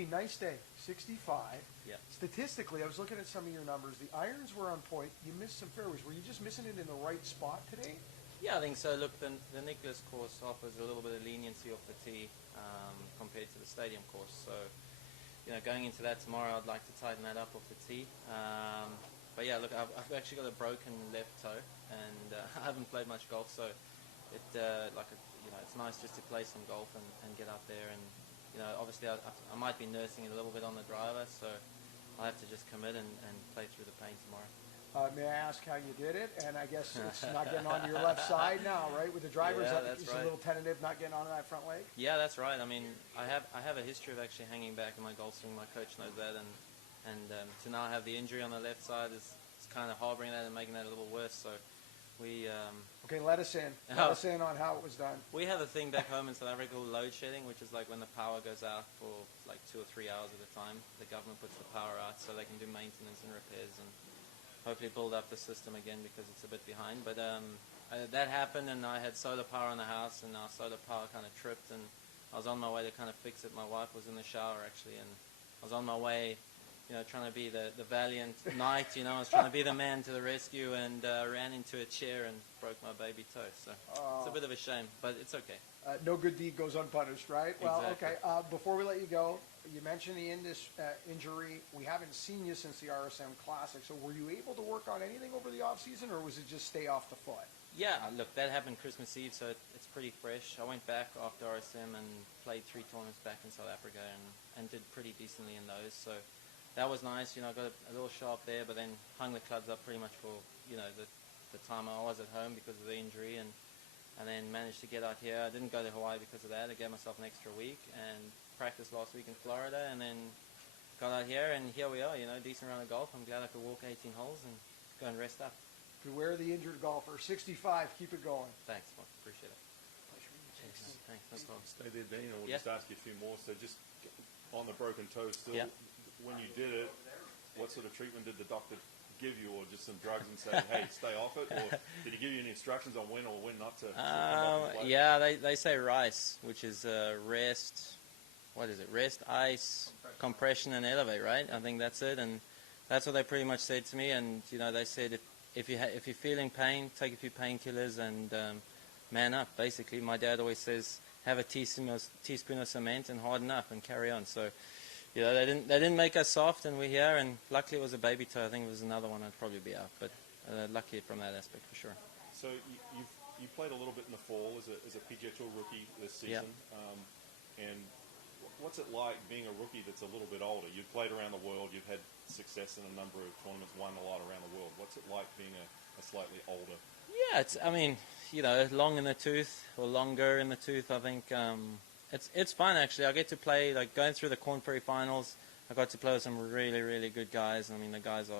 Dean, nice day. 65. Yeah. Statistically, I was looking at some of your numbers. The irons were on point. You missed some fairways. Were you just missing it in the right spot today? Yeah, I think so. Look, the Nicholas course offers a little bit of leniency off the tee compared to the stadium course. So, you know, going into that tomorrow, I'd like to tighten that up off the tee. But yeah, look, I've actually got a broken left toe, and I haven't played much golf, so it's nice just to play some golf and get out there. And you know, obviously, I might be nursing it a little bit on the driver, so I'll have to just commit and play through the pain tomorrow. May I ask how you did it? And I guess it's not getting on your left side now, right? With the drivers, yeah, that's it's right. A little tentative, not getting onto that front leg. Yeah, that's right. I mean, I have a history of actually hanging back in my golf swing. My coach knows that, and to now have the injury on the left side is kind of harboring that and making that a little worse. So we okay, let us in. Let us in on how it was done. We have a thing back home in South Africa called load shedding, which is like when the power goes out for like 2 or 3 hours at a time. The government puts the power out so they can do maintenance and repairs and hopefully build up the system again because it's a bit behind. But that happened, and I had solar power in the house, and our solar power kind of tripped, and I was on my way to kind of fix it. My wife was in the shower actually, and I was on my way, you know, trying to be the valiant knight, you know. I was trying to be the man to the rescue, and ran into a chair and broke my baby toe. So it's a bit of a shame, but it's okay. No good deed goes unpunished, right? Well, exactly. Okay. Before we let you go, you mentioned the injury. We haven't seen you since the RSM Classic. So were you able to work on anything over the off season, or was it just stay off the foot? Yeah, look, that happened Christmas Eve, so it's pretty fresh. I went back after RSM and played 3 tournaments back in South Africa and did pretty decently in those. So that was nice. You know, I got a little sharp there, but then hung the clubs up pretty much for, you know, the time I was at home because of the injury, and then managed to get out here. I didn't go to Hawaii because of that. I gave myself an extra week and practiced last week in Florida, and then got out here, and here we are, you know, decent round of golf. I'm glad I could walk 18 holes and go and rest up. Beware the injured golfer. 65, keep it going. Thanks, Mark. Appreciate it. Thanks. No problem. Stay there, Dean, and we'll just ask you a few more. So just on the broken toe still, when you did it, what sort of treatment did the doctor give you, or just some drugs and say, hey, stay off it? Or did he give you any instructions on when or when not to? Yeah, they say RICE, which is rest. What is it? Rest, ice, compression, and elevate, right? I think that's it, and that's what they pretty much said to me. And you know, they said if you're feeling pain, take a few painkillers and man up. Basically, my dad always says, have a teaspoon of cement and harden up and carry on. So, you know, they didn't make us soft, and we're here. And luckily, it was a baby toe. I think it was another one, I'd probably be out. But lucky from that aspect for sure. So you played a little bit in the fall as a PGA Tour rookie this season, and what's it like being a rookie that's a little bit older? You've played around the world. You've had success in a number of tournaments, won a lot around the world. What's it like being a slightly older? Yeah, I mean, you know, long in the tooth or longer in the tooth. I think it's fun actually. I get to play, like going through the Corn Ferry finals. I got to play with some really, really good guys. I mean, the guys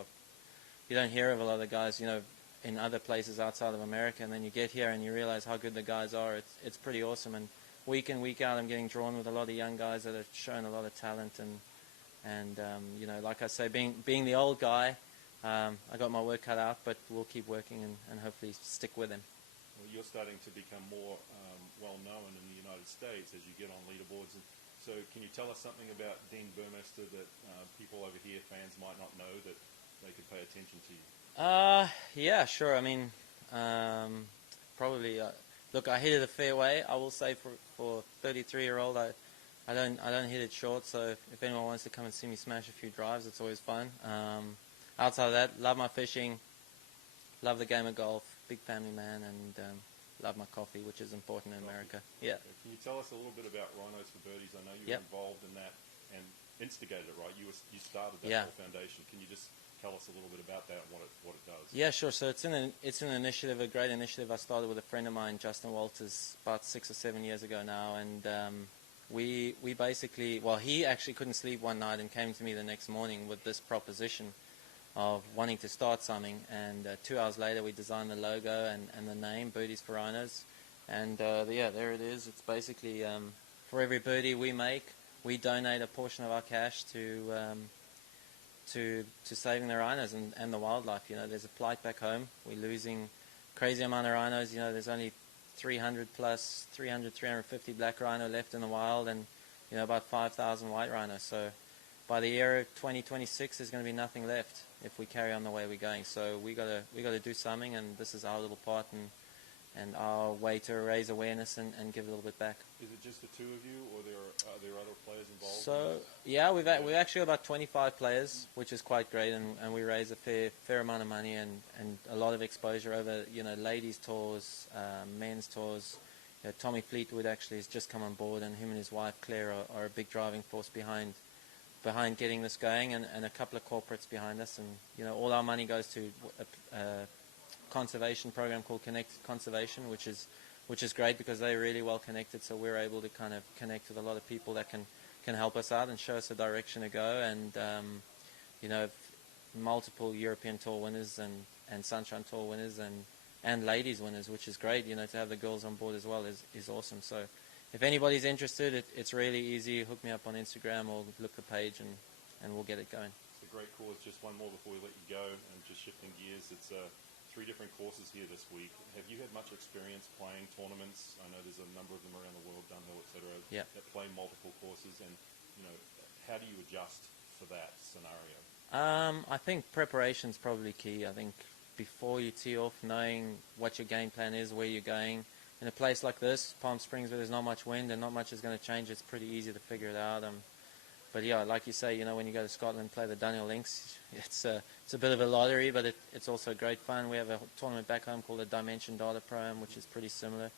you don't hear of a lot of the guys, you know, in other places outside of America, and then you get here and you realize how good the guys are. It's pretty awesome. And week in, week out, I'm getting drawn with a lot of young guys that have shown a lot of talent, and you know, like I say, being the old guy, I got my work cut out, but we'll keep working and hopefully stick with him. Well, you're starting to become more well-known in the United States as you get on leaderboards. And so can you tell us something about Dean Burmester that people over here, fans, might not know that they could pay attention to you? Yeah, sure. I mean, probably... Look, I hit it a fair way. I will say for 33-year-old, I don't hit it short. So if anyone wants to come and see me smash a few drives, it's always fun. Outside of that, love my fishing, love the game of golf, big family man, and love my coffee, which is important in America. Yeah. Can you tell us a little bit about Rhinos for Birdies? I know you were involved in that and instigated it, right? You started that whole foundation. Can you just tell us a little bit about that and what it does? Yeah, sure. So it's an initiative, a great initiative I started with a friend of mine, Justin Walters, about 6 or 7 years ago now, and we basically, well, he actually couldn't sleep one night and came to me the next morning with this proposition of wanting to start something, and 2 hours later we designed the logo and the name, Birdies for Rhinos, and yeah, there it is. It's basically for every birdie we make, we donate a portion of our cash to saving the rhinos and the wildlife. You know, there's a plight back home. We're losing crazy amount of rhinos. You know, there's only 350 black rhino left in the wild, and you know, about 5,000 white rhino. So by the year 2026, there's going to be nothing left if we carry on the way we're going. So we gotta do something, and this is our little part and our way to raise awareness and give a little bit back. Is it just the two of you, or are there other players involved? So yeah, we've actually got about 25 players, which is quite great, and we raise a fair amount of money and a lot of exposure over, you know, ladies tours, men's tours. You know, Tommy Fleetwood actually has just come on board, and him and his wife Claire are a big driving force behind getting this going, and a couple of corporates behind us. And you know, all our money goes to a conservation program called Connect Conservation, which is great because they're really well connected, so we're able to kind of connect with a lot of people that can help us out and show us a direction to go. And you know, multiple European Tour winners and Sunshine Tour winners and ladies winners, which is great. You know, to have the girls on board as well is awesome. So if anybody's interested, it's really easy. Hook me up on Instagram or look the page and we'll get it going. It's a great cause. Just one more before we let you go, and just shifting gears. It's 3 different courses here this week. Have you had much experience playing tournaments? I know there's a number of them around the world, Dunhill, etc., that play multiple courses, and you know, how do you adjust for that scenario? I think preparation's probably key. I think before you tee off, knowing what your game plan is, where you're going. In a place like this, Palm Springs, where there's not much wind and not much is going to change, it's pretty easy to figure it out. But yeah, like you say, you know, when you go to Scotland and play the Dunhill Links, it's a bit of a lottery, but it's also great fun. We have a tournament back home called the Dimension Data Pro-Am, which is pretty similar.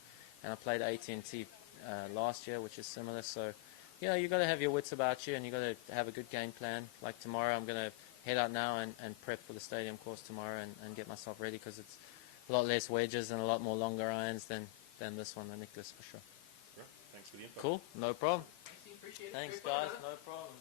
And I played AT&T last year, which is similar. So, you know, you've got to have your wits about you, and you've got to have a good game plan. Like tomorrow, I'm going to head out now and prep for the stadium course tomorrow and get myself ready, because it's a lot less wedges and a lot more longer irons than this one, the Nicholas, for sure. Great. Thanks for the info. Cool, no problem. Appreciate it. Thanks, Great fun, guys, brother. no problem.